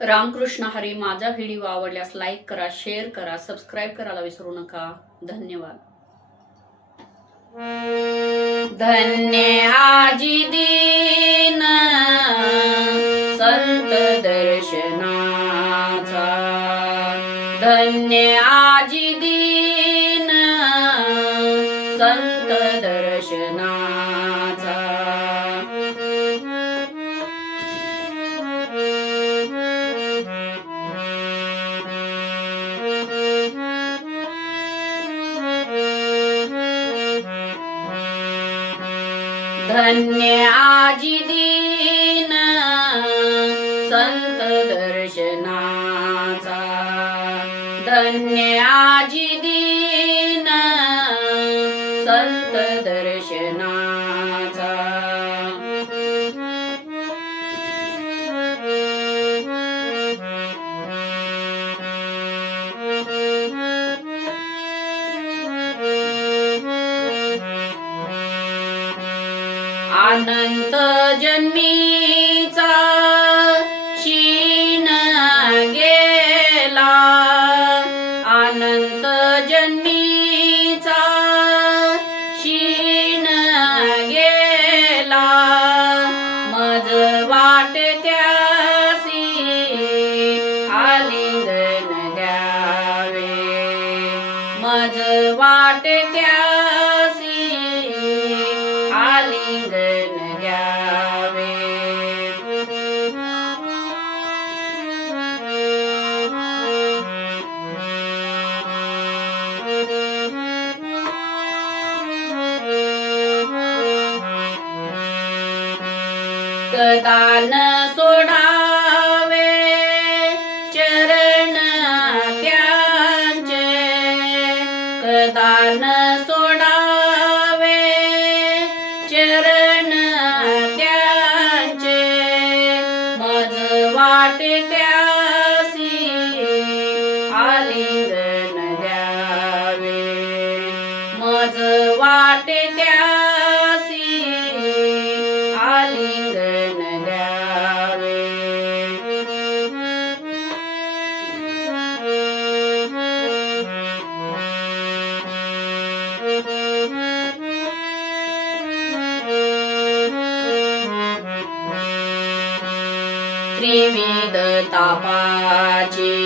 रामकृष्ण हरी. माझा व्हिडिओ आवडल्यास लाईक करा, शेअर करा, सबस्क्राईब करायला विसरू नका. धन्यवाद. धन्य आजी दीन संत दर्शनाचा, धन्य आजी दीन संत दर्शनाचा. धन्य आजी दीन संत दर्शनाचा, धन्य आजी दीन संत दर्शनाचा. अनंत जन्मीचा क्षीण गेला, अनंत जन्मीचा क्षीण गेला. मज वाटे त्यासी आलिंगन द्यावे, मज वाटे त्यासी आलिंगन द्यावे. कदान सोडावे चरण त्यांचे, कदान सोडावे चरण त्यांचे. मज वाटे त्यासी आलिंगन द्यावे, मज वाटे त्यासी आलिंगन द्यावे. त्रिविध तापाची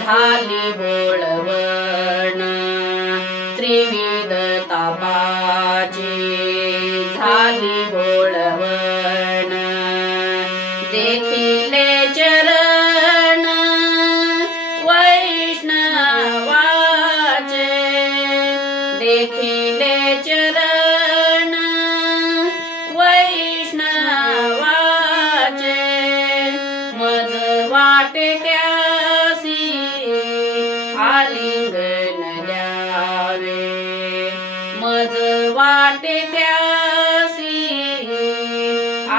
झाली बोळवण, त्रिविध तापाची झाली बोळवण. देखिले चरण वैष्णवाचे, देखिले चरण वैष्णवाचे. मज वाटे त्यासी आलिंगन द्यावे, मज वाटे त्यासी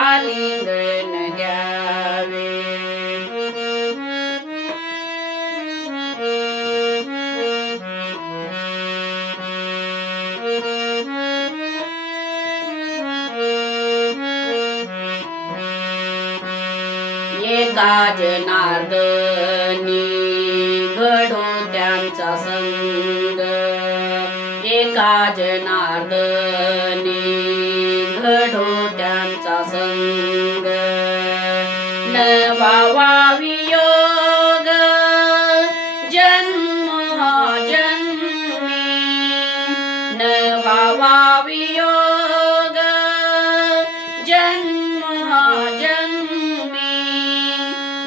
आलिंगन द्यावे. एका जनार्दनी घडो त्यांचा संग, एका जनार्दनी घडो त्यांचा संग. नवावा वियोग जन्मोजन्मी, नवावा वियोग जन्मोजन्मी.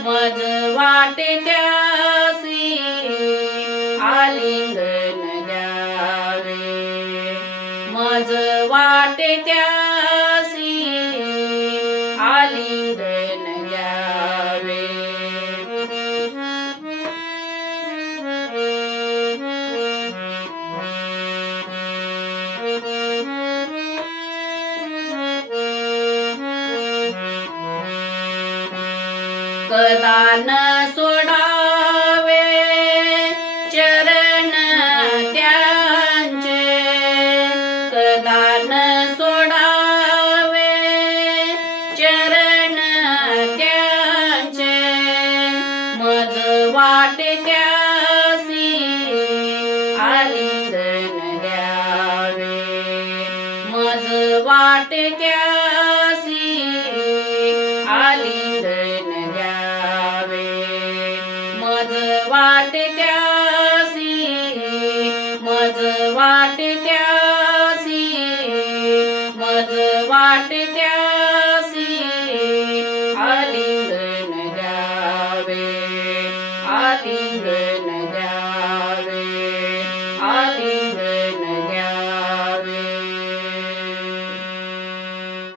मज वाटे त्यासी आलिंगन द्यावे, मज वाटे त्यासी आलिंगन द्यावे. कदान सोडावे चरण त्यांचे, कदान सोडावे चरण त्यांचे. लाज वाटे त्यासी